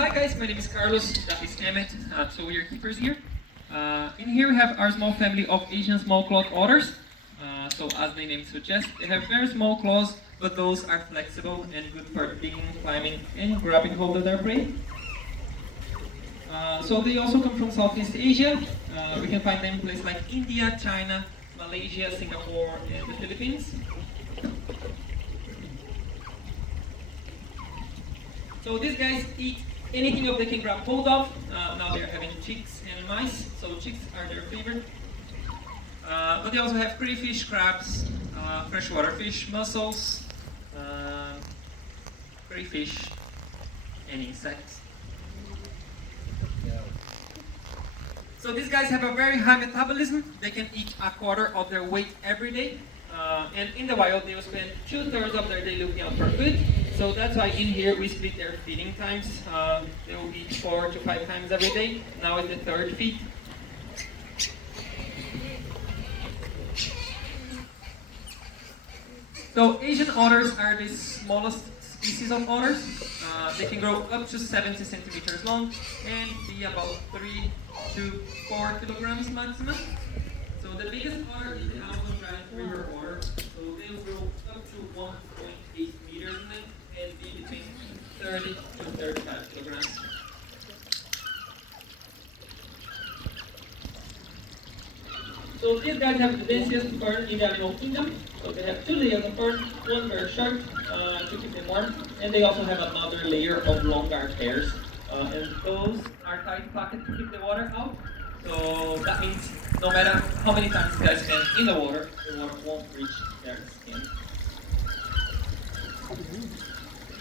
Hi guys, my name is Carlos, that is Emmett, so we are keepers here. In here we have our small family of Asian small clawed otters. So as the name suggests, they have very small claws, but those are flexible and good for digging, climbing, and grabbing hold of their prey. So they also come from Southeast Asia. We can find them in places like India, China, Malaysia, Singapore, and the Philippines. So these guys eat anything they can grab hold of. Now they're having chicks and mice, so chicks are their favorite. But they also have crayfish, crabs, freshwater fish, mussels, crayfish, and insects. So these guys have a very high metabolism. They can eat a quarter of their weight every day. And in the wild, they will spend 2/3 of their day looking out for food. So that's why in here we split their feeding times. They will eat 4 to 5 times every day. Now is the third feed. So Asian otters are the smallest species of otters. They can grow up to 70 centimeters long and be about 3 to 4 kilograms maximum. So the biggest otter is the Amazon giant river otter. So they will grow up to 1.8 meters in length and be between 30 to 35 kilograms. So these guys have the densest fur in the animal kingdom. So they have 2 layers of fur, one very short to keep them warm, and they also have another layer of long dark hairs. And those are tight pockets to keep the water out. So that means no matter how many times you guys spend in the water won't reach their skin.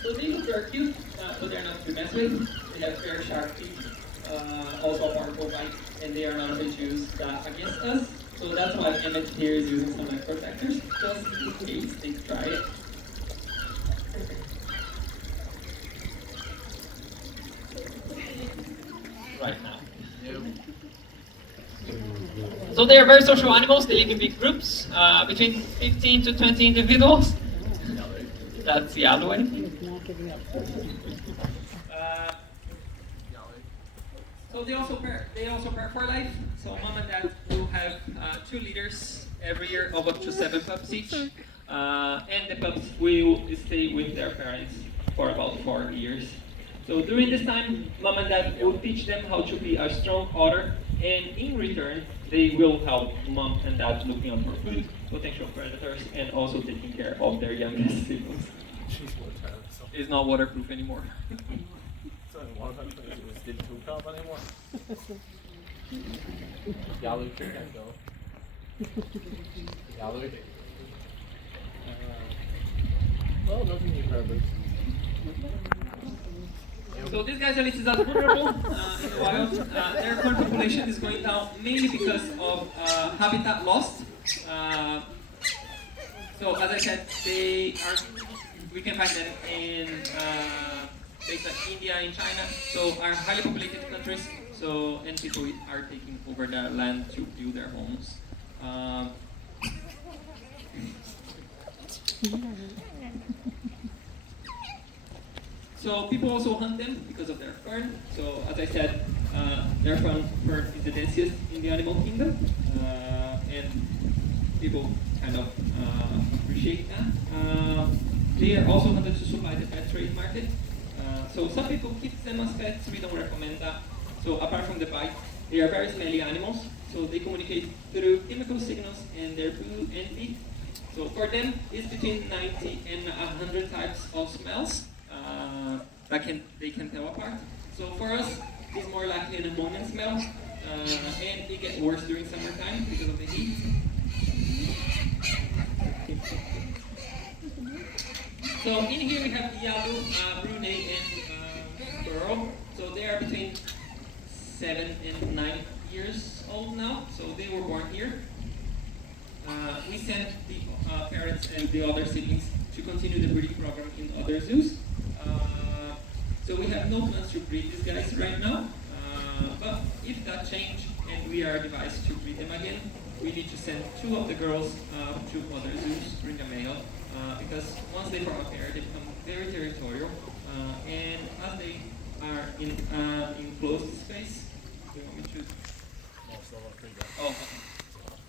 So these look very cute, but they're not to mess with. They have very sharp teeth, also a powerful bite, and they are not going to use that against us. So that's why Emmett here is using some like protectors, just in case they try it. Right now. So they are very social animals. They live in big groups, between 15 to 20 individuals. That's yellow, anything? So they also pair for life. So mom and dad will have 2 litters every year of up to 7 pups each. And the pups will stay with their parents for about 4 years. So during this time, mom and dad will teach them how to be a strong otter, and in return, they will help mom and dad looking out for food, potential predators, and also taking care of their youngest siblings. It's not waterproof anymore. Yellow can't go. Yellow. Well, doesn't need purpose. So these guys are listed as vulnerable in the wild. Their current population is going down mainly because of habitat loss. So as I said, we can find them in places like India and China. So are highly populated countries. So and people are taking over their land to build their homes. So people also hunt them because of their fur. So as I said, their fur is the densest in the animal kingdom, and people kind of appreciate that. They are also hunted to supply the pet trade market. So some people keep them as pets. We don't recommend that. So apart from the bite, they are very smelly animals. So they communicate through chemical signals in their poo and feet. So for them, it's between 90 and 100 types of smells they can tell apart. So for us, it's more likely an ammonia smell, and it gets worse during summertime because of the heat. So in here we have yellow, brunette, and pearl. So they are between 7 and 9 years old now. So they were born here. We sent the parents and the other siblings to continue the breeding program in other zoos. So we have no plans to breed these guys right now, but if that changes and we are advised to breed them again, we need to send 2 of the girls to other zoos, bring a male, because once they form a pair, they become very territorial, and as they are in closed space. Do you want me to? Oh,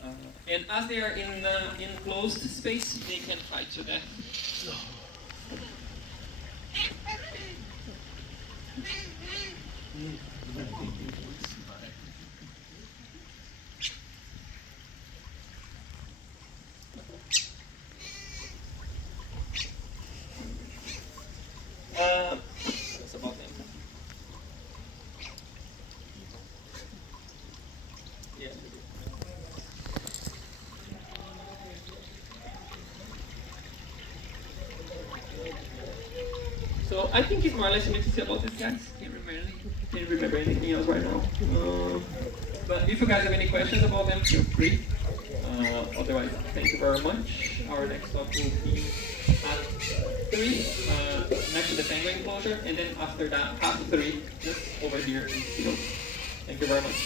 okay. And as they are in closed space, they can fight to death. That's about them. Yeah. So I think it's more or less what to say about this, guys. Can't remember anything else right now. But if you guys have any questions about them, feel free. Otherwise, thank you very much. Our next stop will be at 3, next to the penguin enclosure, and then after that, at 3, just over here in Seattle. Thank you very much.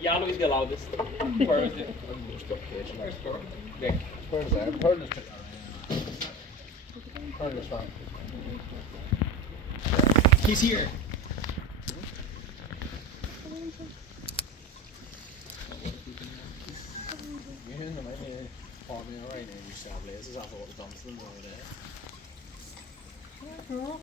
Yellow is the loudest. Where is it? Where's Pearl? There. Where's that? Pearl is Pearl is fine. He's here. You hear them, right? Farming right now, you sell blazes. I thought the dumpsters over there.